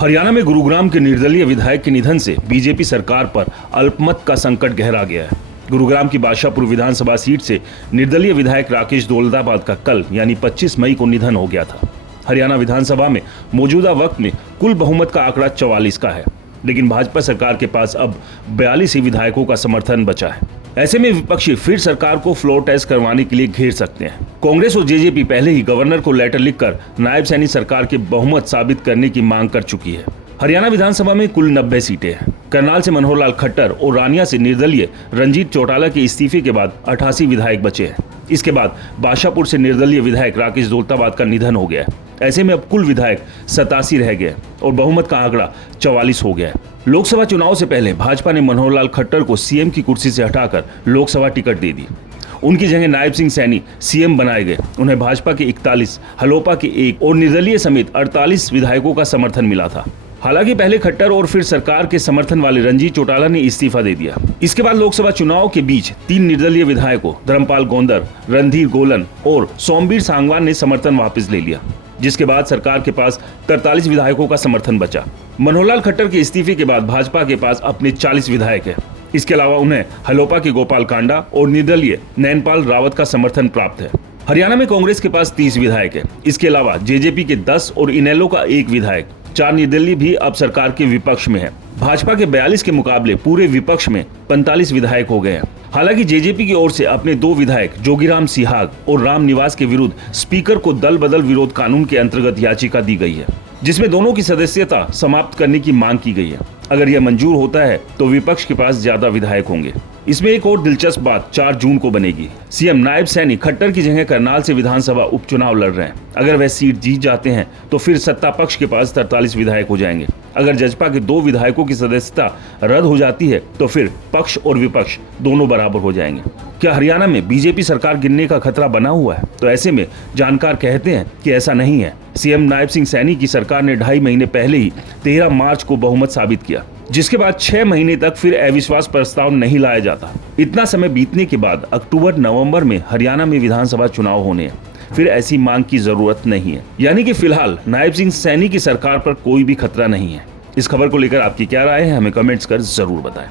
हरियाणा में गुरुग्राम के निर्दलीय विधायक के निधन से बीजेपी सरकार पर अल्पमत का संकट गहरा गया है। गुरुग्राम की बादशाहपुर विधानसभा सीट से निर्दलीय विधायक राकेश दौलताबाद का कल यानी 25 मई को निधन हो गया था। हरियाणा विधानसभा में मौजूदा वक्त में कुल बहुमत का आंकड़ा 44 का है, लेकिन भाजपा सरकार के पास अब 42 ही विधायकों का समर्थन बचा है। ऐसे में विपक्षी फिर सरकार को फ्लोर टेस्ट करवाने के लिए घेर सकते हैं। कांग्रेस और जेजेपी पहले ही गवर्नर को लेटर लिखकर नायब सैनी सरकार के बहुमत साबित करने की मांग कर चुकी है। हरियाणा विधानसभा में कुल 90 सीटें हैं। करनाल से मनोहर लाल खट्टर और रानिया से निर्दलीय रंजीत चौटाला के इस्तीफे के बाद 88 विधायक बचे हैं। इसके बाद बादशाहपुर से निर्दलीय विधायक राकेश दौलताबाद का निधन हो गया है। ऐसे में अब कुल विधायक 87 रह गए और बहुमत का आंकड़ा 44 हो गया है। लोकसभा चुनाव से पहले भाजपा ने मनोहर लाल खट्टर को सीएम की कुर्सी से हटाकर लोकसभा टिकट दे दी। उनकी जगह नायब सिंह सैनी सीएम बनाए गए। उन्हें भाजपा के 41, हलोपा के 1 और निर्दलीय समेत 48 विधायकों का समर्थन मिला था। हालांकि पहले खट्टर और फिर सरकार के समर्थन वाले रंजीत चौटाला ने इस्तीफा दे दिया। इसके बाद लोकसभा चुनाव के बीच 3 निर्दलीय विधायकों धर्मपाल गोंदर, रणधीर गोलन और सोमबीर सांगवान ने समर्थन वापस ले लिया, जिसके बाद सरकार के पास 43 विधायकों का समर्थन बचा। मनोहर लाल खट्टर के इस्तीफे के बाद भाजपा के पास अपने 40 विधायक है। इसके अलावा उन्हें हलोपा के गोपाल कांडा और निर्दलीय नैनपाल रावत का समर्थन प्राप्त है। हरियाणा में कांग्रेस के पास 30 विधायक है। इसके अलावा जेजेपी के 10 और इनेलो का 1 विधायक, 4 निर्दलीय भी अब सरकार के विपक्ष में है। भाजपा के 42 के मुकाबले पूरे विपक्ष में 45 विधायक हो गए हैं। हालांकि जेजेपी की ओर से अपने 2 विधायक जोगीराम सिहाग और राम निवास के विरुद्ध स्पीकर को दल बदल विरोध कानून के अंतर्गत याचिका दी गई है, जिसमें दोनों की सदस्यता समाप्त करने की मांग की गई है। अगर यह मंजूर होता है तो विपक्ष के पास ज्यादा विधायक होंगे। इसमें एक और दिलचस्प बात 4 जून को बनेगी। सीएम नायब सैनी खट्टर की जगह करनाल से विधानसभा उपचुनाव लड़ रहे हैं। अगर वह सीट जीत जाते हैं तो फिर सत्ता पक्ष के पास 43 विधायक हो जाएंगे। अगर जजपा के 2 विधायकों की सदस्यता रद्द हो जाती है तो फिर पक्ष और विपक्ष दोनों बराबर हो जाएंगे। क्या हरियाणा में बीजेपी सरकार गिरने का खतरा बना हुआ है? तो ऐसे में जानकार कहते हैं कि ऐसा नहीं है। सीएम नायब सिंह सैनी की सरकार ने 2.5 महीने पहले ही 13 मार्च को बहुमत साबित किया, जिसके बाद 6 महीने तक फिर अविश्वास प्रस्ताव नहीं लाया जाता। इतना समय बीतने के बाद अक्टूबर-नवंबर में हरियाणा में विधानसभा चुनाव होने हैं। फिर ऐसी मांग की जरूरत नहीं है। यानी कि फिलहाल नायब सिंह सैनी की सरकार पर कोई भी खतरा नहीं है। इस खबर को लेकर आपकी क्या राय है, हमें कमेंट्स कर जरूर बताएं।